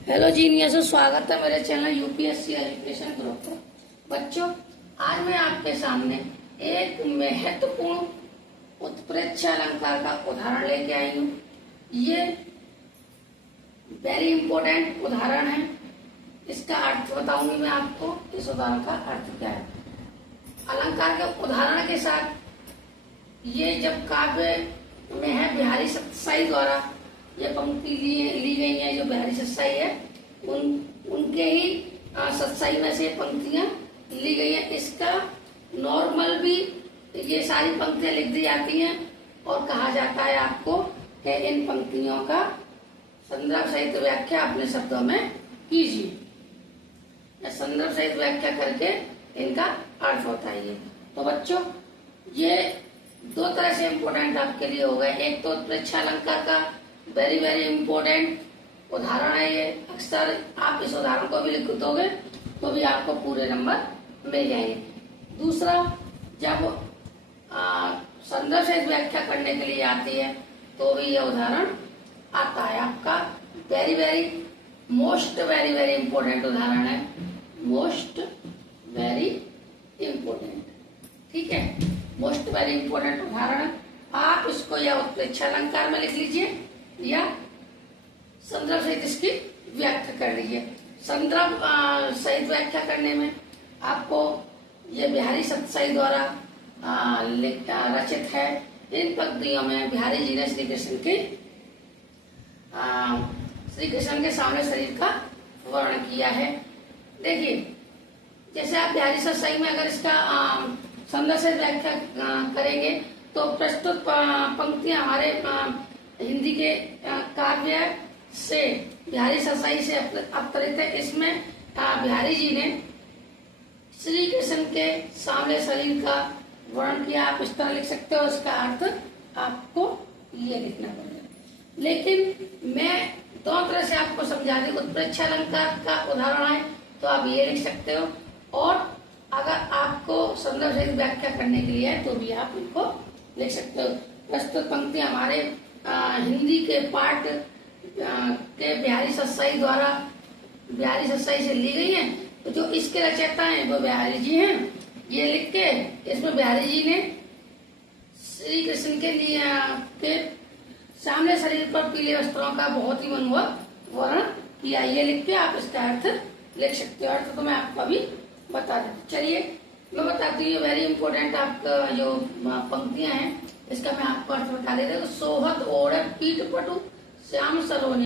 Hello genius, स्वागत है मेरे चैनल यूपीएससी एजुकेशन ग्रुप पर। बच्चों, आज मैं आपके सामने एक महत्वपूर्ण उत्प्रेक्षा अलंकार का उदाहरण लेके आई हूँ। ये वेरी इंपॉर्टेंट उदाहरण है। इसका अर्थ बताऊंगी मैं आपको, इस उदाहरण का अर्थ क्या है। अलंकार के उदाहरण के साथ ये जब काव्य में है, बिहारी सत्साई द्वारा ये पंक्ति ली गई है। जो बिहारी सत्साई है उनके ही सत्साई में से पंक्तियां ली गई है। इसका नॉर्मल भी ये सारी पंक्तियां लिख दी जाती हैं और कहा जाता है आपको कि इन पंक्तियों का संदर्भ सहित व्याख्या अपने शब्दों में कीजिए। संदर्भ सहित व्याख्या करके इनका अर्थ होता है ये। तो बच्चों, ये दो तरह से इम्पोर्टेंट आपके लिए होगा। एक तो उत्प्रेक्षा अलंकार का वेरी वेरी इंपॉर्टेंट उदाहरण है ये। अक्सर आप इस उदाहरण को भी लिख दोगे तो भी आपको पूरे नंबर मिल जाएंगे। दूसरा, जब संदर्भ से व्याख्या करने के लिए आती है तो भी ये उदाहरण आता है आपका। Very very most very very important उदाहरण है। मोस्ट वेरी इंपॉर्टेंट, ठीक है। मोस्ट वेरी इंपॉर्टेंट उदाहरण है। आप इसको या उत्प्रेक्षा अलंकार में लिख लीजिए या संदर्भ सहित इसकी व्याख्या कर लीजिए। संदर्भ सहित व्याख्या करने में आपको ये बिहारी सत्साई द्वारा रचित है। इन पंक्तियों में बिहारी जी ने श्री कृष्ण के सामने शरीर का वर्णन किया है। देखिए, जैसे आप बिहारी सत्साई में अगर इसका संदर्भ सहित व्याख्या करेंगे तो प्रस्तुत पंक्तियां हमारे हिंदी के काव्य से बिहारी सत्साई से अवतरित है। इसमें बिहारी जी ने श्री कृष्ण के सामने शरीर का वर्णन किया। आप इस तरह लिख सकते हो, इसका अर्थ आपको ये लिखना पड़ेगा। लेकिन मैं दोनों तरह से आपको समझा दी। उत्प्रेक्षा अलंकार का उदाहरण है तो आप ये लिख सकते हो, और अगर आपको संदर्भ सहित व्याख्या करने के लिए है तो भी आप इनको लिख सकते हो। प्रस्तुत पंक्ति हमारे हिंदी के पाठ के बिहारी सत्साई द्वारा बिहारी सत्साई से ली गई है। तो जो इसके रचयिता हैं वो बिहारी जी हैं। ये लिख के इसमें बिहारी जी ने श्री कृष्ण के लिए के सामने शरीर पर पीले वस्त्रों का बहुत ही मनमोहक वर्णन किया। ये लिख के आप इसका अर्थ लिख सकते हो। अर्थ तो मैं आपको अभी बता देती। चलिए मैं बताती हूँ। वेरी इंपॉर्टेंट आपका जो पंक्तियां हैं इसका मैं आपको अर्थ बता देता हूँ। सोहत ओढ़ पीठ पटु श्याम सलोनी।